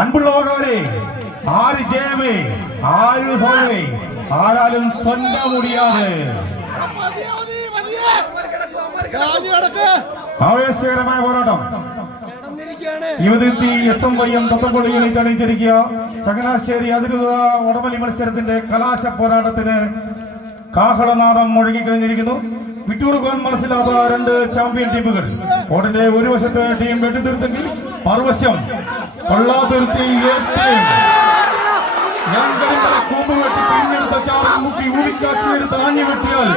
அன்புள்ளவர்களே, ஆறு ஜெயமே ஆறு சோதனை ஆனாலும் சொல்ல முடியாது. ആവേശകരമായ പോരാട്ടം യുവതി SMYM തത്തംകൊള്ളി യൂണിറ്റ് അണിയിച്ചിരിക്കുക. ചങ്ങനാശ്ശേരി അതിരൂപ വടംവലി മത്സരത്തിന്റെ കലാശ പോരാട്ടത്തിന് കാഹളനാദം മുഴങ്ങിക്കഴിഞ്ഞിരിക്കുന്നു. വിട്ടുകൊടുക്കുവാൻ മനസ്സിലാത്ത രണ്ട് ചാമ്പ്യൻ ടീമുകൾ. ഓടിന്റെ ഒരു വശത്ത് ടീം വെട്ടിത്തീർത്തെങ്കിൽ മറുവശം കൊള്ളാതിർത്തി ഞാൻ കരിമ്പല കൂമ്പ് വെട്ടി പിഴിഞ്ഞെടുത്ത ചാറിൽ മുക്കി ഊതിക്കാച്ചിയെടുത്ത് ആഞ്ഞു വെട്ടിയാൽ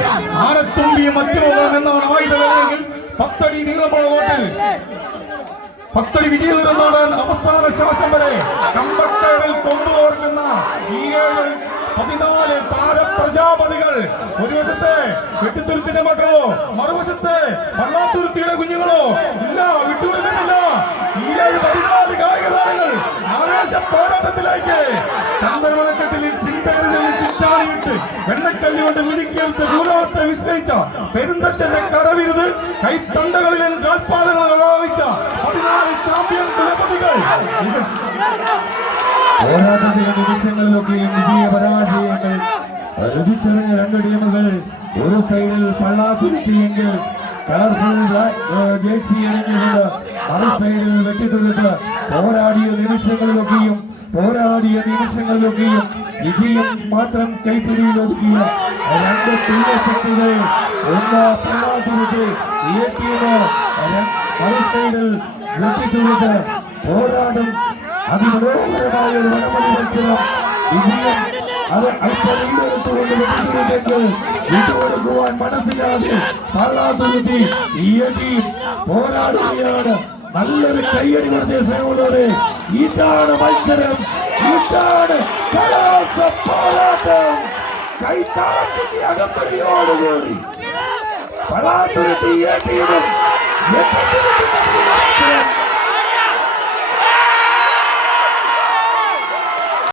ആനത്തുമ്പിയും മറ്റു പോകണമെന്നാണ് ആയുധമെങ്കിൽ 10 അടി നീളമുള്ള കോട്ടിൽ 10 അടി വിജയദൂരം നേടാൻ അവസാന ശ്വാസം വരെ കമ്പക്കടൽ കൊണ്ടുപോർക്കുന്ന ഈ 14 താരപ്രജാപതികൾ. ഒരു വശത്തെ വെട്ടിത്തുരുത്തിന്റെ മക്കളോ മറുവശത്തെ വള്ളാത്തുരുത്തിയുടെ കുഞ്ഞുങ്ങളോ ഇല്ല, വിട്ടുകൊടുക്കുന്നില്ല. ഈ 14 കായിക താരങ്ങൾ ആവേശ പോരാട്ടത്തിലേക്ക് ചന്ദ്രവനക്കെട്ടിൽ പിന്തകരുകളിൽ ചുറ്റാടിയിട്ട് വെള്ളക്കല്ല് കൊണ്ട് മിനുക്കിയെടുത്ത് ഭൂലോകത്തെ വിസ്മയിച്ച പെരുന്തച്ഛന്റെ കരവിരുത് കൈത്തണ്ടകളിലും കാൽപാദങ്ങൾ ആവിച്ച 14 ചാമ്പ്യൻ കുലപതികൾ. പോരാട്ടത്തിലെ നിമിഷങ്ങളിലൊക്കെയും വിജയ പരാജയങ്ങൾ രുചിച്ചറിഞ്ഞ രണ്ട് ടീമുകൾ. ഒരു സൈഡിൽ പള്ളാത്തുരുത്തിയെങ്കിൽ കളർഫുൾ ജേഴ്സി അണിഞ്ഞുകൊണ്ട് മറു സൈഡിൽ വെട്ടിത്തുരുത്ത് പോരാടിയ നിമിഷങ്ങളിലൊക്കെയും വിജയം മാത്രം കൈപ്പിടിയിൽ ഒതുക്കിയ രണ്ട് തുല്യശക്തികൾ. ഒന്ന് പള്ളാത്തുരുത്തി, ഈ ടീം മറു സൈഡിൽ വെട്ടിത്തുരുത്ത്. പോരാട്ടം അതിമനോഹരമായ ഒരു വടംവലി മത്സരം. വിജയം അത് അല്പം ഈടെടുത്തുകൊണ്ട് വെട്ടിത്തുരുത്തെങ്കിൽ വിട്ടുകൊടുക്കുവാൻ മനസ്സിലാതെ പള്ളാത്തുരുത്തി ഈ ടീം പോരാടുകയാണ്. നല്ലൊരു കയ്യടി കൊടുത്ത സ്നേഹമുള്ളവരെ, ഇതാണ് മത്സരം, ഇതാണ് കലാശ പോരാട്ടം. കൈത്താളത്തിന്റെ അകമ്പടിയോടുകൂടി പള്ളാത്തുരുത്തി ഈ ടീമും